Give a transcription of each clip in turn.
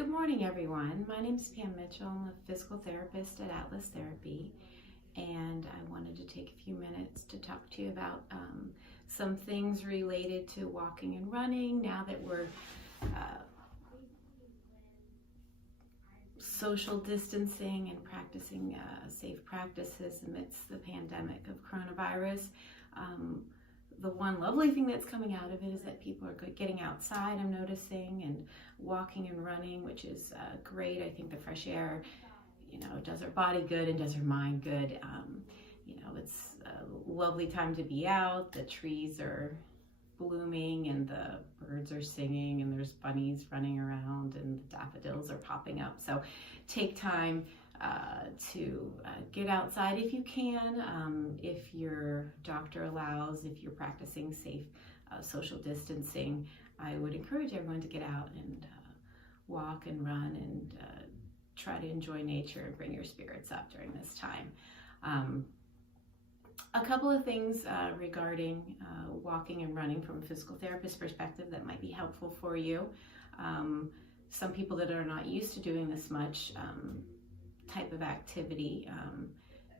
Good morning, everyone. My name is Pam Mitchell. I'm a physical therapist at Atlas Therapy, and I wanted to take a few minutes to talk to you about some things related to walking and running now that we're social distancing and practicing safe practices amidst the pandemic of coronavirus. The one lovely thing that's coming out of it is that people are getting outside, I'm noticing, and walking and running, which is great. I think the fresh air, does our body good and does our mind good. It's a lovely time to be out. The trees are blooming and the birds are singing and there's bunnies running around and the daffodils are popping up. So take time to get outside if you can, if your doctor allows, if you're practicing safe social distancing. I would encourage everyone to get out and walk and run and try to enjoy nature and bring your spirits up during this time. A couple of things regarding walking and running from a physical therapist perspective that might be helpful for you. Some people that are not used to doing this much type of activity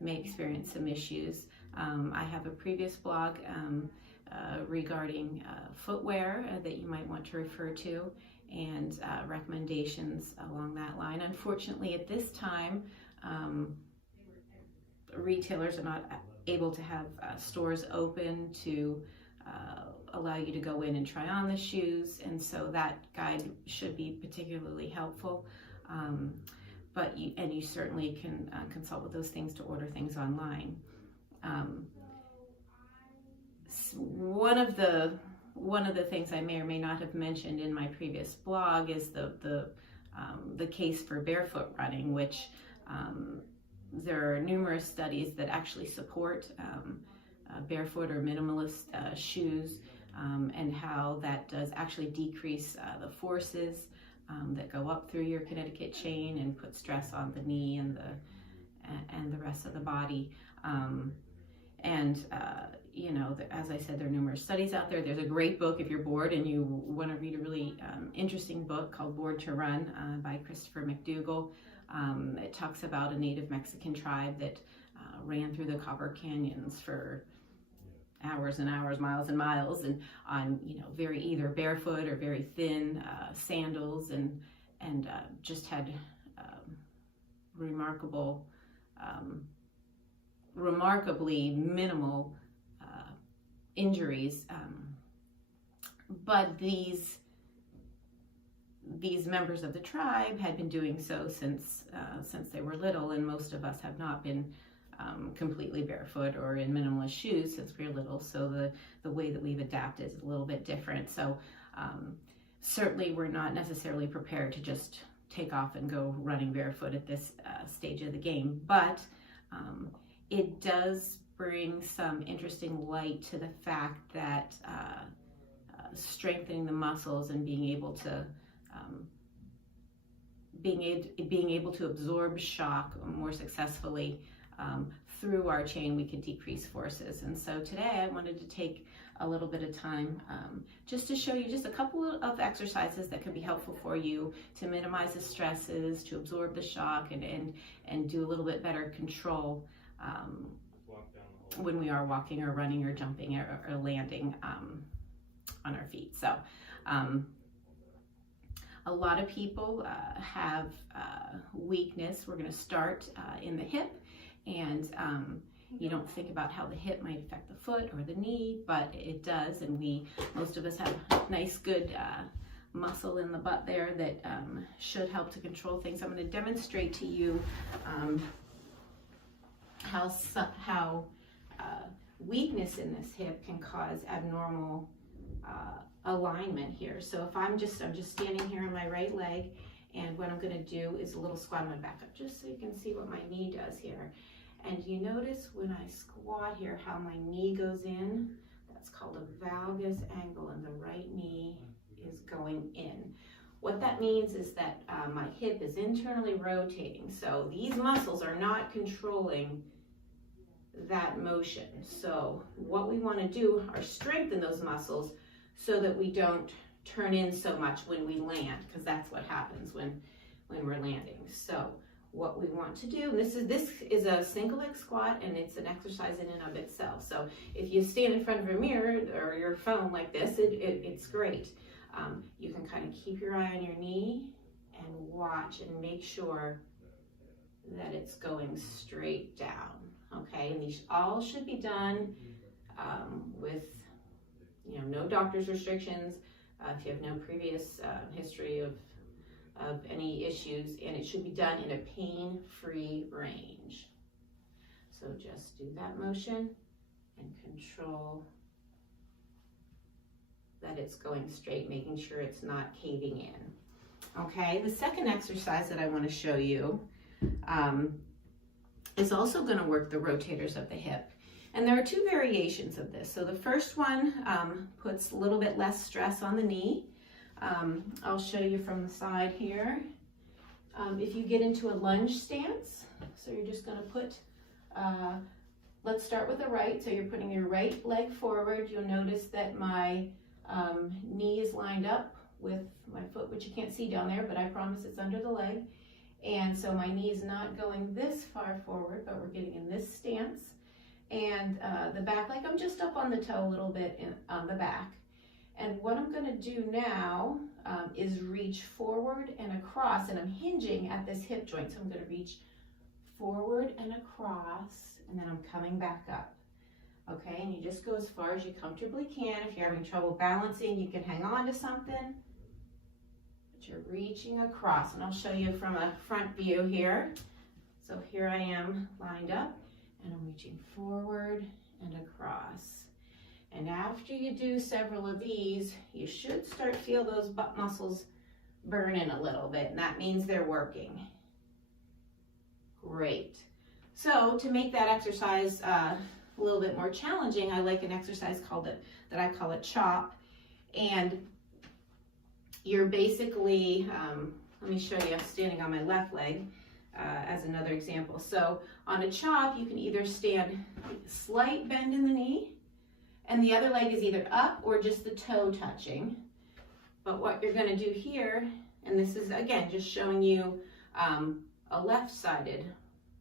may experience some issues. I have a previous blog regarding footwear that you might want to refer to, and recommendations along that line. Unfortunately, at this time, retailers are not able to have stores open to allow you to go in and try on the shoes, and so that guide should be particularly helpful. But you certainly can consult with those things to order things online. One of the things I may or may not have mentioned in my previous blog is the case for barefoot running, which there are numerous studies that actually support barefoot or minimalist shoes, and how that does actually decrease the forces that go up through your Connecticut chain and put stress on the knee and the rest of the body. As I said, there are numerous studies out there. There's a great book if you're bored and you want to read a really interesting book called Bored to Run by Christopher McDougall. It talks about a native Mexican tribe that ran through the Copper Canyons for hours and hours, miles and miles, and on very either barefoot or very thin sandals, and just had remarkably minimal injuries. But these members of the tribe had been doing so since they were little, and most of us have not been completely barefoot or in minimalist shoes since we were little, so the way that we've adapted is a little bit different. So certainly we're not necessarily prepared to just take off and go running barefoot at this stage of the game, but it does bring some interesting light to the fact that strengthening the muscles and being able to absorb shock more successfully through our chain, we can decrease forces. And so today I wanted to take a little bit of time just to show you just a couple of exercises that can be helpful for you to minimize the stresses, to absorb the shock, and do a little bit better control when we are walking or running or jumping or landing on our feet. So a lot of people have weakness. We're going to start in the hip, and you don't think about how the hip might affect the foot or the knee, but it does, and most of us have nice, good muscle in the butt there that should help to control things. I'm going to demonstrate to you how weakness in this hip can cause abnormal alignment here. So if I'm just standing here on my right leg, and what I'm going to do is a little squat. I'm going to back up just so you can see what my knee does here. And you notice when I squat here how my knee goes in. That's called a valgus angle, and the right knee is going in. What that means is that my hip is internally rotating. So these muscles are not controlling that motion. So what we want to do are strengthen those muscles so that we don't turn in so much when we land, because that's what happens when we're landing. So what we want to do, this is a single leg squat, and it's an exercise in and of itself. So if you stand in front of a mirror or your phone like this, it's great. You can kind of keep your eye on your knee and watch and make sure that it's going straight down. Okay, and these all should be done with, no doctor's restrictions. If you have no previous history of any issues, and it should be done in a pain-free range. So just do that motion and control that it's going straight, making sure it's not caving in. Okay, the second exercise that I want to show you is also going to work the rotators of the hip. And there are two variations of this. So the first one puts a little bit less stress on the knee. I'll show you from the side here. If you get into a lunge stance, so you're just going to put, let's start with the right. So you're putting your right leg forward. You'll notice that my knee is lined up with my foot, which you can't see down there, but I promise it's under the leg. And so my knee is not going this far forward, but we're getting in this stance. And the back leg, I'm just up on the toe a little bit on the back. And what I'm going to do now is reach forward and across, and I'm hinging at this hip joint. So I'm going to reach forward and across, and then I'm coming back up. Okay, and you just go as far as you comfortably can. If you're having trouble balancing, you can hang on to something. But you're reaching across, and I'll show you from a front view here. So here I am lined up, and I'm reaching forward and across. And after you do several of these, you should start to feel those butt muscles burning a little bit, and that means they're working. Great. So to make that exercise a little bit more challenging, I like an exercise that I call a chop. And you're basically, let me show you, I'm standing on my left leg as another example. So on a chop, you can either stand slight bend in the knee, and the other leg is either up or just the toe touching. But what you're going to do here, and this is again just showing you a left-sided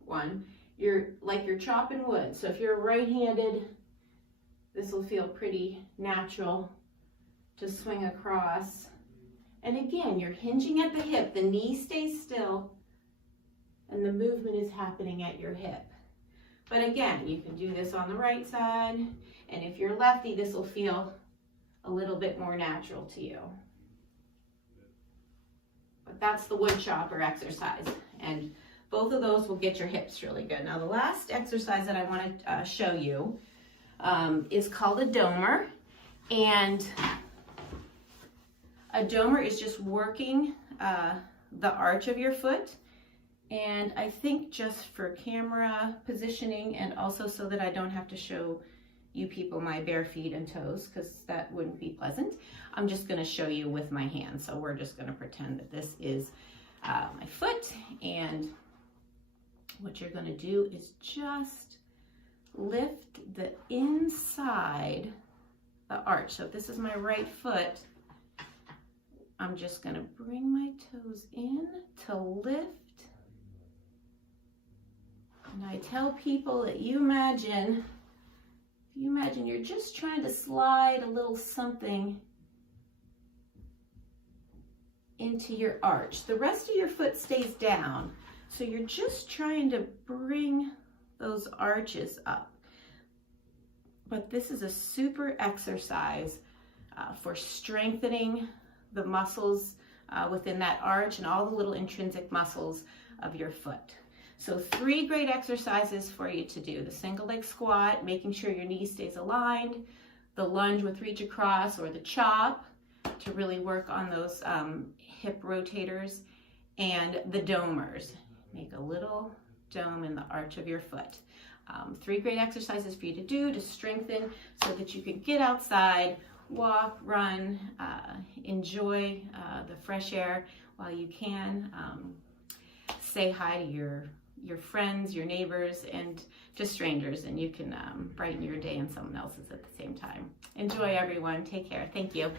one, you're chopping wood. So if you're right-handed, this will feel pretty natural to swing across. And again, you're hinging at the hip, the knee stays still, and the movement is happening at your hip. But again, you can do this on the right side, and if you're lefty, this will feel a little bit more natural to you. But that's the wood chopper exercise, and both of those will get your hips really good. Now the last exercise that I want to show you is called a domer, and a domer is just working the arch of your foot. And I think just for camera positioning, and also so that I don't have to show you people my bare feet and toes, because that wouldn't be pleasant, I'm just going to show you with my hands. So we're just going to pretend that this is my foot, and what you're going to do is just lift the inside, the arch. So if this is my right foot, I'm just going to bring my toes in to lift. And I tell people that you imagine you're just trying to slide a little something into your arch. The rest of your foot stays down. So you're just trying to bring those arches up. But this is a super exercise for strengthening the muscles within that arch and all the little intrinsic muscles of your foot. So 3 great exercises for you to do. The single leg squat, making sure your knee stays aligned, the lunge with reach across, or the chop to really work on those hip rotators, and the domers. Make a little dome in the arch of your foot. 3 great exercises for you to do to strengthen so that you can get outside, walk, run, enjoy the fresh air while you can. Say hi to your friends, your neighbors, and just strangers, and you can brighten your day and someone else's at the same time. Enjoy, everyone. Take care. Thank you.